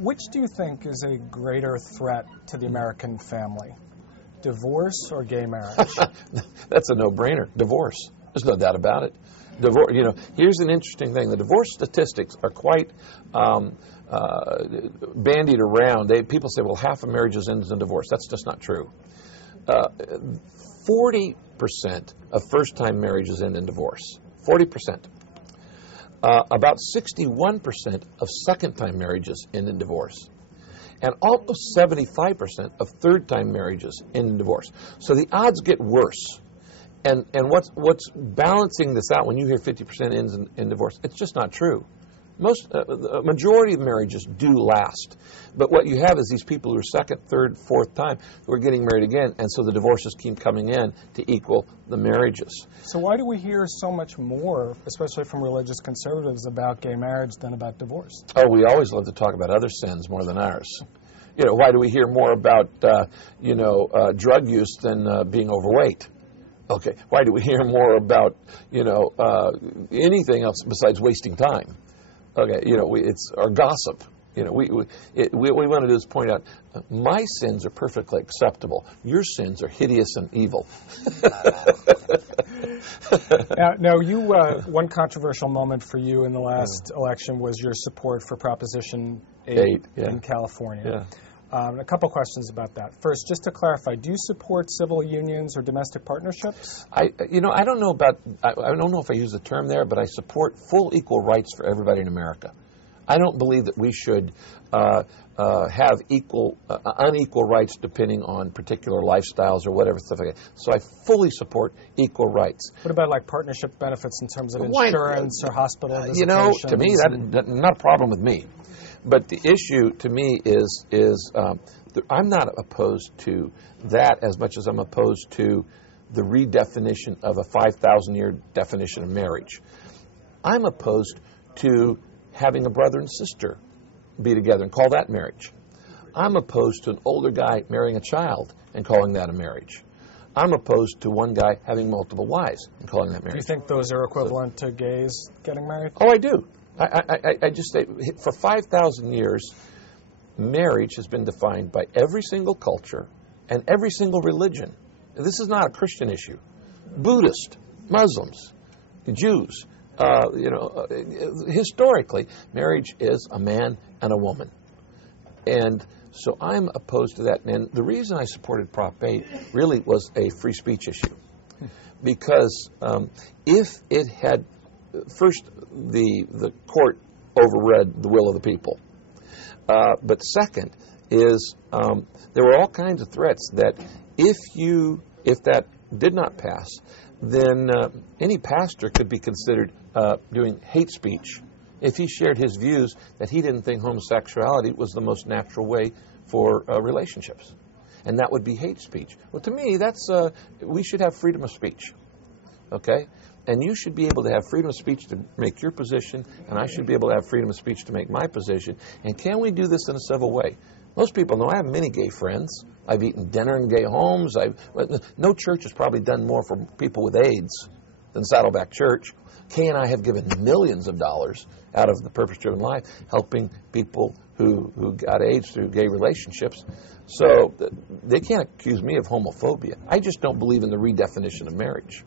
Which do you think is a greater threat to the American family? Divorce or gay marriage? That's a no-brainer. Divorce. There's no doubt about it. Divorce. Here's an interesting thing. The divorce statistics are quite bandied around. People say, well, half of marriages ends in divorce. That's just not true. 40% of first-time marriages end in divorce. 40%. About 61% of second-time marriages end in divorce. And almost 75% of third-time marriages end in divorce. So the odds get worse. And what's balancing this out when you hear 50% ends in divorce? It's just not true. The majority of marriages do last. But what you have is these people who are second, third, fourth time who are getting married again, and so the divorces keep coming in to equal the marriages. So why do we hear so much more, especially from religious conservatives, about gay marriage than about divorce? Oh, we always love to talk about other sins more than ours. Why do we hear more about, drug use than being overweight? Okay, why do we hear more about, anything else besides wasting time? Okay, it's our gossip. What we want to do is point out, my sins are perfectly acceptable. Your sins are hideous and evil. Now, one controversial moment for you in the last election was your support for Proposition 8 in California. Yeah. A couple questions about that. First, just to clarify, do you support civil unions or domestic partnerships? I don't know I don't know if I use the term there, but I support full equal rights for everybody in America. I don't believe that we should have unequal rights depending on particular lifestyles or whatever stuff like that. So I fully support equal rights. What about like partnership benefits in terms of insurance or hospital visitations? To me, that's not a problem with me. But the issue to me is I'm not opposed to that as much as I'm opposed to the redefinition of a 5,000-year definition of marriage. I'm opposed to having a brother and sister be together and call that marriage. I'm opposed to an older guy marrying a child and calling that a marriage. I'm opposed to one guy having multiple wives and calling that marriage. Do you think those are equivalent to gays getting married? Oh, I do. I just say, for 5,000 years, marriage has been defined by every single culture and every single religion. This is not a Christian issue. Buddhist, Muslims, Jews, historically, marriage is a man and a woman. And so I'm opposed to that. And the reason I supported Prop 8 really was a free speech issue. Because if it had, first, the court overread the will of the people. But second is there were all kinds of threats that if that did not pass, then any pastor could be considered doing hate speech if he shared his views that he didn't think homosexuality was the most natural way for relationships. And that would be hate speech. Well, to me, we should have freedom of speech. Okay? And you should be able to have freedom of speech to make your position, and I should be able to have freedom of speech to make my position. And can we do this in a civil way? Most people know I have many gay friends. I've eaten dinner in gay homes. No church has probably done more for people with AIDS than Saddleback Church. Kay and I have given millions of dollars out of the Purpose-Driven Life, helping people who got AIDS through gay relationships. So they can't accuse me of homophobia. I just don't believe in the redefinition of marriage.